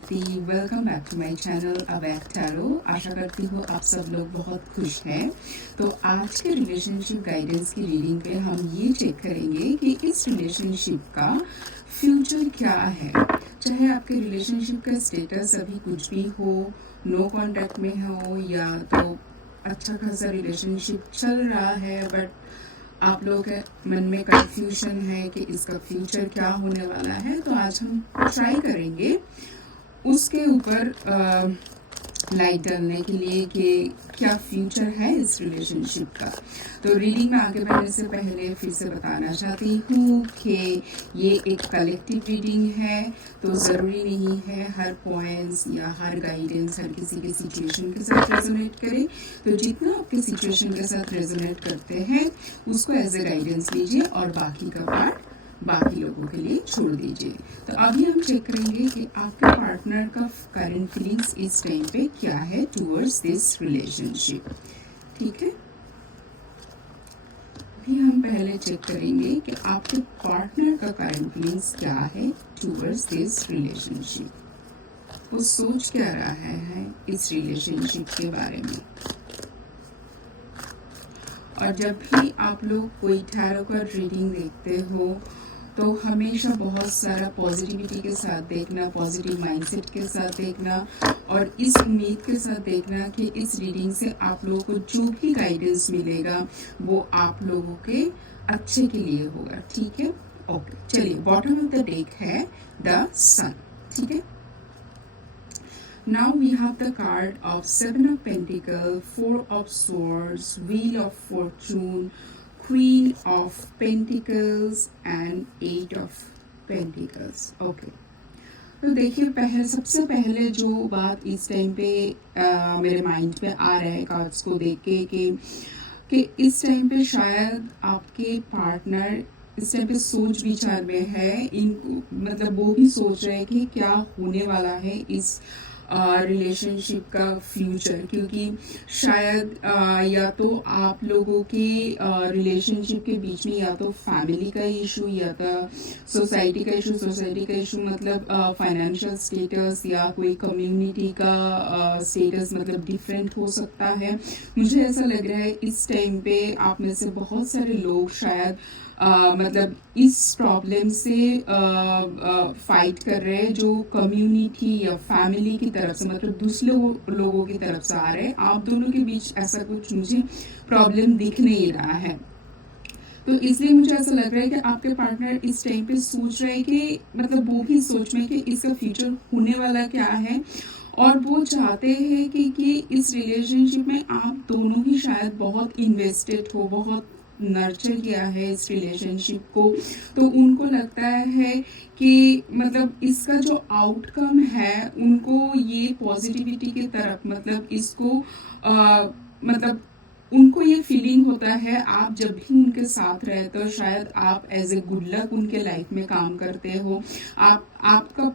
Welcome back to my channel अबैक tarot. आशा करती हूँ आप सब लोग बहुत खुश हैं। तो आज के रिलेशनशिप गाइडेंस की रीडिंग पे हम ये चेक करेंगे कि इस रिलेशनशिप का फ्यूचर क्या है। चाहे आपके रिलेशनशिप का स्टेटस अभी कुछ भी हो, नो कॉन्टैक्ट में हो, या तो अच्छा खासा रिलेशनशिप चल रहा है बट आप लोगों के मन में कंफ्यूजन है कि इसका फ्यूचर क्या होने वाला है, तो आज हम ट्राई करेंगे उसके ऊपर लाइट डालने के लिए कि क्या फ्यूचर है इस रिलेशनशिप का। तो रीडिंग में आगे बढ़ने से पहले फिर से बताना चाहती हूँ कि ये एक कलेक्टिव रीडिंग है, तो ज़रूरी नहीं है हर पॉइंट्स या हर गाइडेंस हर किसी के सिचुएशन के साथ रेजोनेट करे। तो जितना आपके सिचुएशन के साथ रेजोनेट करते हैं उसको एज ए गाइडेंस लीजिए और बाकी का पार्ट बाकी लोगों के लिए छोड़ दीजिए। तो अभी हम चेक करेंगे कि आपके पार्टनर का करंट फीलिंग्स इस टाइम पे क्या है टुवर्ड्स दिस रिलेशनशिप। ठीक है, अभी हम पहले चेक करेंगे कि आपके पार्टनर का करंट फीलिंग्स क्या है टुवर्ड्स दिस रिलेशनशिप। वो सोच क्या रहा है इस रिलेशनशिप के बारे में। और जब भी आप लोग कोई टैरो का रीडिंग देखते हो तो हमेशा बहुत सारा पॉजिटिविटी के साथ देखना, पॉजिटिव माइंडसेट के साथ देखना और इस उम्मीद के साथ देखना कि इस रीडिंग से आप लोगों को जो भी गाइडेंस मिलेगा वो आप लोगों के अच्छे के लिए होगा। ठीक है, ओके, चलिए बॉटम ऑफ द डेक है द सन। ठीक है, now we have the card of Seven of Pentacles, Four of Swords, Wheel of Fortune, Queen of Pentacles and Eight of Pentacles. Okay. तो देखिए सबसे पहले जो बात इस टाइम पे मेरे माइंड पे आ रहा है कार्ड्स को देख के कि इस टाइम पे शायद आपके पार्टनर इस टाइम पे सोच विचार में है, मतलब वो भी सोच रहे हैं कि क्या होने वाला है इस रिलेशनशिप का फ्यूचर, क्योंकि शायद या तो आप लोगों के रिलेशनशिप के बीच में या तो फैमिली का इशू या तो सोसाइटी का इशू मतलब फाइनेंशियल स्टेटस या कोई कम्युनिटी का स्टेटस मतलब डिफरेंट हो सकता है। मुझे ऐसा लग रहा है इस टाइम पे आप में से बहुत सारे लोग शायद मतलब इस प्रॉब्लम से फाइट कर रहे हैं जो कम्युनिटी या फैमिली की तरफ से मतलब दूसरे लोगों की तरफ से आ रहे हैं। आप दोनों के बीच ऐसा कुछ मुझे प्रॉब्लम दिख नहीं रहा है, तो इसलिए मुझे ऐसा लग रहा है कि आपके पार्टनर इस टाइम पे सोच रहे हैं कि मतलब वो भी सोच में कि इसका फ्यूचर होने वाला क्या है और वो चाहते हैं कि इस रिलेशनशिप में आप दोनों ही शायद बहुत इन्वेस्टेड हो, बहुत नर्चर किया है इस रिलेशनशिप को। तो उनको लगता है कि मतलब इसका जो आउटकम है उनको ये पॉजिटिविटी की तरफ मतलब इसको मतलब उनको ये फीलिंग होता है आप जब भी उनके साथ रहते हो शायद आप एज ए गुड लक उनके लाइफ में काम करते हो। आपका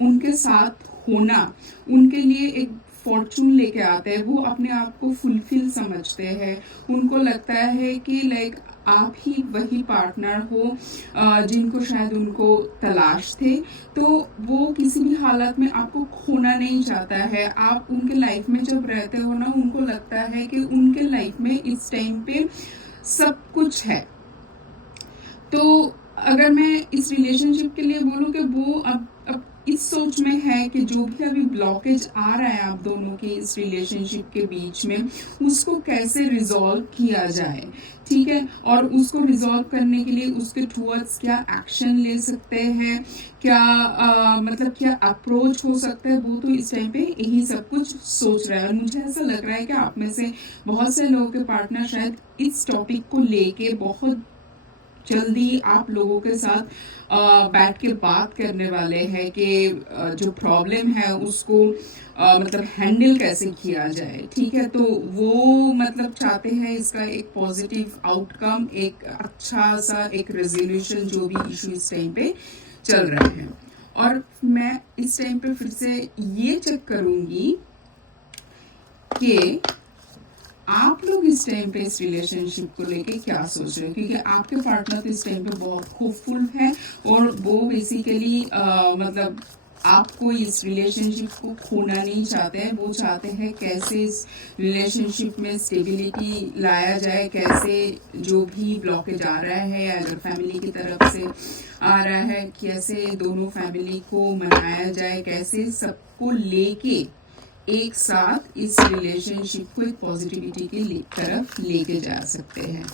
उनके साथ होना उनके लिए एक फॉर्चून लेके आते हैं, वो अपने आप को फुलफिल समझते हैं। उनको लगता है कि लाइक आप ही वही पार्टनर हो जिनको शायद उनको तलाश थे, तो वो किसी भी हालत में आपको खोना नहीं चाहता है। आप उनके लाइफ में जब रहते हो ना उनको लगता है कि उनके लाइफ में इस टाइम पे सब कुछ है। तो अगर मैं इस रिलेशनशिप के लिए बोलूँ कि वो अब इस सोच में है कि जो भी अभी ब्लॉकेज आ रहा है आप दोनों के इस रिलेशनशिप के बीच में उसको कैसे रिजॉल्व किया जाए। ठीक है, और उसको रिजॉल्व करने के लिए उसके टुवर्ड्स क्या एक्शन ले सकते हैं, क्या मतलब क्या अप्रोच हो सकता है, वो तो इस टाइम पे यही सब कुछ सोच रहा है। और मुझे ऐसा लग रहा है कि आप में से बहुत से लोगों के पार्टनर शायद इस टॉपिक को लेके बहुत जल्दी आप लोगों के साथ बैठ के बात करने वाले हैं कि जो प्रॉब्लम है उसको मतलब हैंडल कैसे किया जाए। ठीक है, तो वो मतलब चाहते हैं इसका एक पॉजिटिव आउटकम, एक अच्छा सा एक रेजोल्यूशन जो भी इशू इस टाइम पे चल रहे हैं। और मैं इस टाइम पे फिर से ये चेक करूंगी कि आप लोग इस टाइम पे इस रिलेशनशिप को लेके क्या सोच रहे हैं, क्योंकि आपके पार्टनर तो इस टाइम पे बहुत होपफुल है और वो बेसिकली मतलब आपको इस रिलेशनशिप को खोना नहीं चाहते हैं, वो चाहते हैं कैसे इस रिलेशनशिप में स्टेबिलिटी लाया जाए, कैसे जो भी ब्लॉकेज आ रहा है अगर फैमिली की तरफ से आ रहा है कैसे दोनों फैमिली को मनाया जाए, कैसे सबको लेके एक साथ इस रिलेशनशिप को एक पॉजिटिविटी की तरफ लेके जा सकते हैं।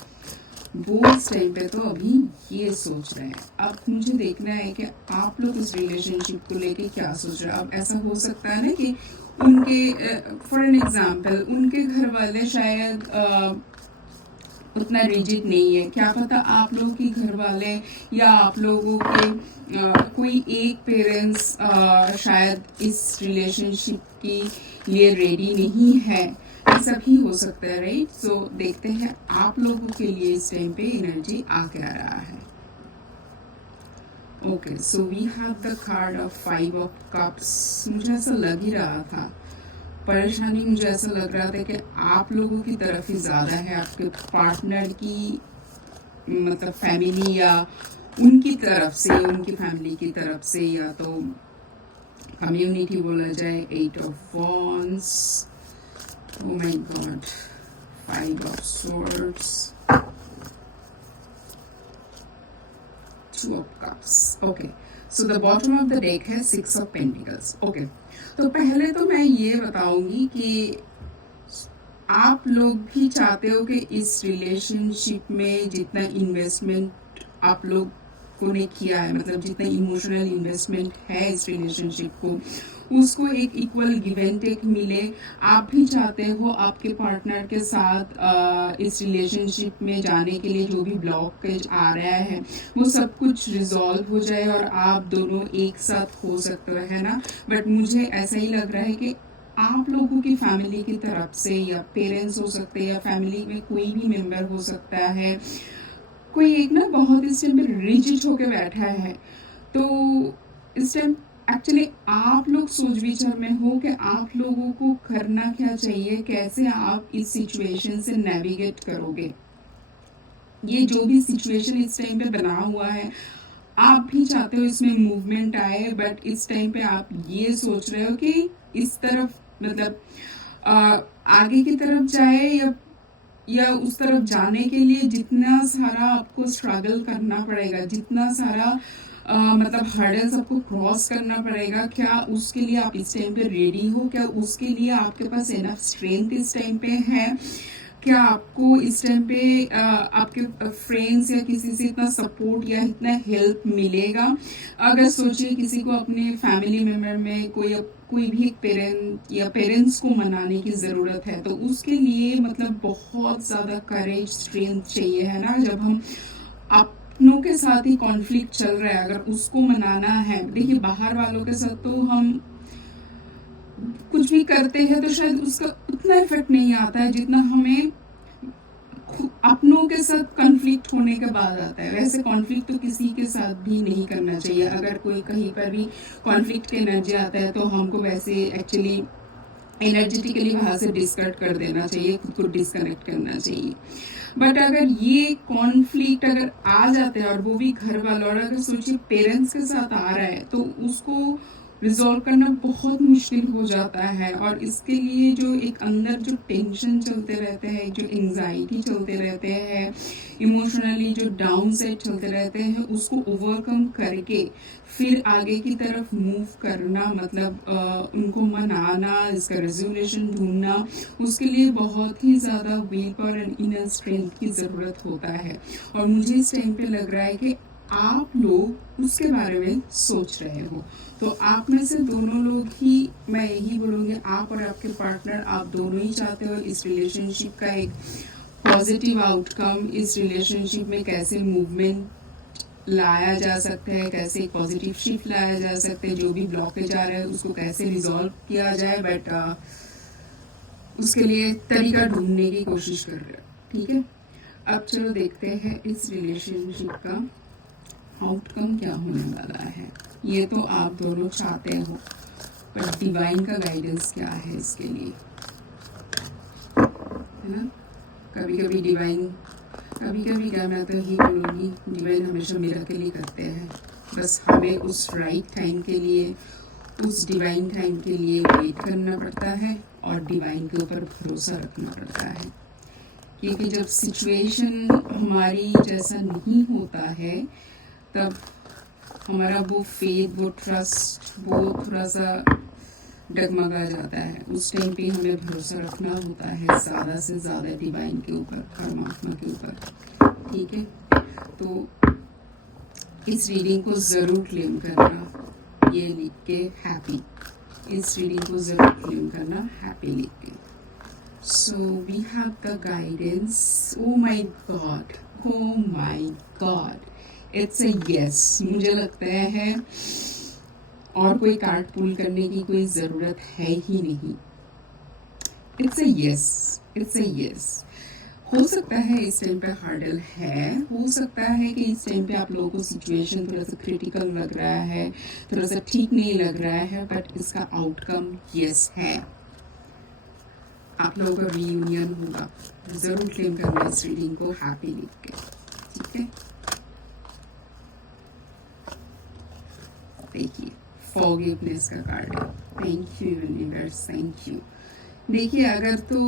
वो इस टाइम पे तो अभी ये सोच रहे हैं। अब मुझे देखना है कि आप लोग उस रिलेशनशिप को लेके क्या सोच रहे हैं। अब ऐसा हो सकता है ना कि उनके फॉर एन एग्जांपल उनके घर वाले शायद उतना रिजिड नहीं है, क्या पता आप लोगों के घर वाले या आप लोगों के कोई एक पेरेंट्स शायद इस रिलेशनशिप के लिए रेडी नहीं है, ऐसा भी हो सकता है, राइट। सो देखते हैं आप लोगों के लिए इस टाइम पे एनर्जी आ क्या रहा है। Okay, so we have the card of 5 of cups. मुझे ऐसा लग ही रहा था, परेशानी मुझे ऐसा लग रहा था कि आप लोगों की तरफ ही ज़्यादा है, आपके पार्टनर की मतलब फैमिली या उनकी तरफ से, उनकी फैमिली की तरफ से, या तो कम्युनिटी बोला जाए। 8 of wands, oh my god, 5 of swords, 2 of cups. Okay, so the bottom of the deck है 6 of pentacles. Okay, तो पहले तो मैं ये बताऊंगी कि आप लोग भी चाहते हो कि इस रिलेशनशिप में जितना इन्वेस्टमेंट आप लोग ने किया है, मतलब जितना इमोशनल इन्वेस्टमेंट है इस रिलेशनशिप को, उसको एक इक्वल गिव एंड टेक मिले। आप भी चाहते हो आपके पार्टनर के साथ इस रिलेशनशिप में जाने के लिए जो भी ब्लॉकेज आ रहा है वो सब कुछ रिजॉल्व हो जाए और आप दोनों एक साथ हो सकते हो, है ना। बट मुझे ऐसा ही लग रहा है कि आप लोगों की फैमिली की तरफ से, या पेरेंट्स हो सकते हैं या फैमिली में कोई भी मेंबर हो सकता है, कोई एक ना बहुत इस टाइम पे रिजिड होके बैठा है। तो इस टाइम एक्चुअली आप लोग सोच विचार में हो कि आप लोगों को करना क्या चाहिए, कैसे आप इस सिचुएशन से नेविगेट करोगे। ये जो भी सिचुएशन इस टाइम पे बना हुआ है, आप भी चाहते हो इसमें मूवमेंट आए, बट इस टाइम पे आप ये सोच रहे हो कि इस तरफ मतलब आगे की तरफ जाए या उस तरफ जाने के लिए जितना सारा आपको स्ट्रगल करना पड़ेगा, जितना सारा मतलब हर्डल्स आपको क्रॉस करना पड़ेगा, क्या उसके लिए आप इस टाइम पे रेडी हो, क्या उसके लिए आपके पास इनफ स्ट्रेंथ इस टाइम पे है, क्या आपको इस टाइम पे आपके फ्रेंड्स या किसी से इतना सपोर्ट या इतना हेल्प मिलेगा। अगर सोचिए किसी को अपने फैमिली मेम्बर में कोई भी एक पेरेंट या पेरेंट्स को मनाने की ज़रूरत है, तो उसके लिए मतलब बहुत ज़्यादा करेज स्ट्रेंथ चाहिए, है ना। जब हम अपनों के साथ ही कॉन्फ्लिक्ट चल रहा है, अगर उसको मनाना है, देखिए बाहर वालों के साथ तो हम कुछ भी करते हैं तो शायद उसका उतना इफेक्ट नहीं आता है जितना हमें अपनों के साथ कॉन्फ्लिक्ट होने के बाद आता है। वैसे कॉन्फ्लिक्ट तो किसी के साथ भी नहीं करना चाहिए। अगर कोई कहीं पर भी कॉन्फ्लिक्ट के एनर्जी आता है तो हमको वैसे एक्चुअली एनर्जेटिकली वहां से डिस्कनेक्ट कर देना चाहिए, खुद को डिस्कनेक्ट करना चाहिए। बट अगर ये कॉन्फ्लिक्ट अगर आ जाते हैं और वो भी घर वालों, और अगर सोचिए पेरेंट्स के साथ आ रहा है, तो उसको रिजॉल्व करना बहुत मुश्किल हो जाता है। और इसके लिए जो एक अंदर जो टेंशन चलते रहते हैं, जो एंजाइटी चलते रहते हैं, इमोशनली जो डाउन साइड चलते रहते हैं, उसको ओवरकम करके फिर आगे की तरफ मूव करना, मतलब उनको मनाना, इसका रेजोल्यूशन ढूंढना, उसके लिए बहुत ही ज़्यादा will power and inner strength की ज़रूरत होता है। और मुझे इस टाइम पे लग रहा है कि आप लोग उसके बारे में सोच रहे हो। तो आप में से दोनों लोग ही, मैं यही बोलूँगी, आप और आपके पार्टनर, आप दोनों ही चाहते हो इस रिलेशनशिप का एक पॉजिटिव आउटकम, इस रिलेशनशिप में कैसे मूवमेंट लाया जा सकता है, कैसे एक पॉजिटिव शिफ्ट लाया जा सकता है, जो भी ब्लॉकेज आ रहा है उसको कैसे रिजॉल्व किया जाए। बट उसके लिए तरीका ढूंढने की कोशिश कर रहे हो, ठीक है। अब चलो देखते हैं इस रिलेशनशिप का आउटकम क्या होने वाला है। ये तो आप दोनों चाहते हो, पर डिवाइन का गाइडेंस क्या है इसके लिए, है ना। कभी कभी डिवाइन, कभी कभी क्या, मैं तो यही बोलूँगी, डिवाइन हमेशा मिरेकल ही करते हैं। बस हमें उस राइट टाइम के लिए उस डिवाइन टाइम के लिए वेट करना पड़ता है और डिवाइन के ऊपर भरोसा रखना पड़ता है, क्योंकि जब सिचुएशन हमारी जैसा नहीं होता है तब हमारा वो फेथ, वो ट्रस्ट, वो थोड़ा सा डगमगा जाता है। उस टाइम पे हमें भरोसा रखना होता है ज़्यादा से ज़्यादा डिवाइन के ऊपर, परमात्मा के ऊपर, ठीक है। तो इस रीडिंग को ज़रूर क्लेम करना, ये लिख के हैप्पी, इस रीडिंग को ज़रूर क्लेम करना हैप्पी लिख के। So we have the guidance. Oh my god, oh my god, it's a yes. मुझे लगता है और कोई कार्ड पुल करने की कोई ज़रूरत है ही नहीं। It's a yes, it's a yes. हो सकता है इस टाइम पे हार्डल है, हो सकता है कि इस टाइम पे आप लोगों को सिचुएशन थोड़ा सा क्रिटिकल लग रहा है, थोड़ा सा ठीक नहीं लग रहा है, बट इसका आउटकम यस है। आप लोगों का रीयूनियन होगा। ज़रूर क्लेम करना इस रीडिंग को हैप्पी लिख के, ठीक है। देखिए फॉरगिवनेस का कार्ड है। Thank you universe, thank you. देखिए अगर तो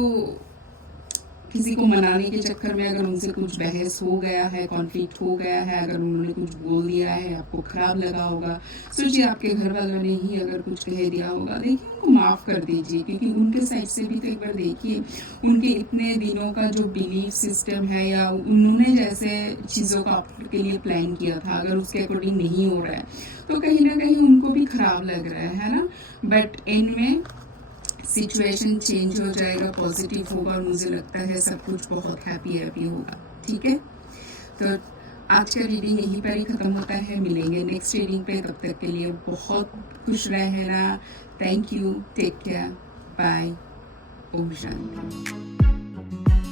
किसी को मनाने के चक्कर में अगर उनसे कुछ बहस हो गया है, कॉन्फ्लिक्ट हो गया है, अगर उन्होंने कुछ बोल दिया है, आपको खराब लगा होगा, सोचिए आपके घर वालों ने ही अगर कुछ कह दिया होगा, देखिए उनको माफ़ कर दीजिए, क्योंकि उनके साइड से भी तो एक बार देखिए उनके इतने दिनों का जो बिलीफ सिस्टम है या उन्होंने जैसे चीज़ों का आपके लिए प्लान किया था, अगर उसके अकॉर्डिंग नहीं हो रहा है तो कहीं ना कहीं उनको भी खराब लग रहा है ना। बट इनमें सिचुएशन चेंज हो जाएगा, पॉजिटिव होगा और मुझे लगता है सब कुछ बहुत हैप्पी होगा, ठीक है। तो आज का रीडिंग यहीं पर ही ख़त्म होता है। मिलेंगे नेक्स्ट रीडिंग पे, तब तक के लिए बहुत खुश रहना। Thank you, take care, bye, ओम शांति।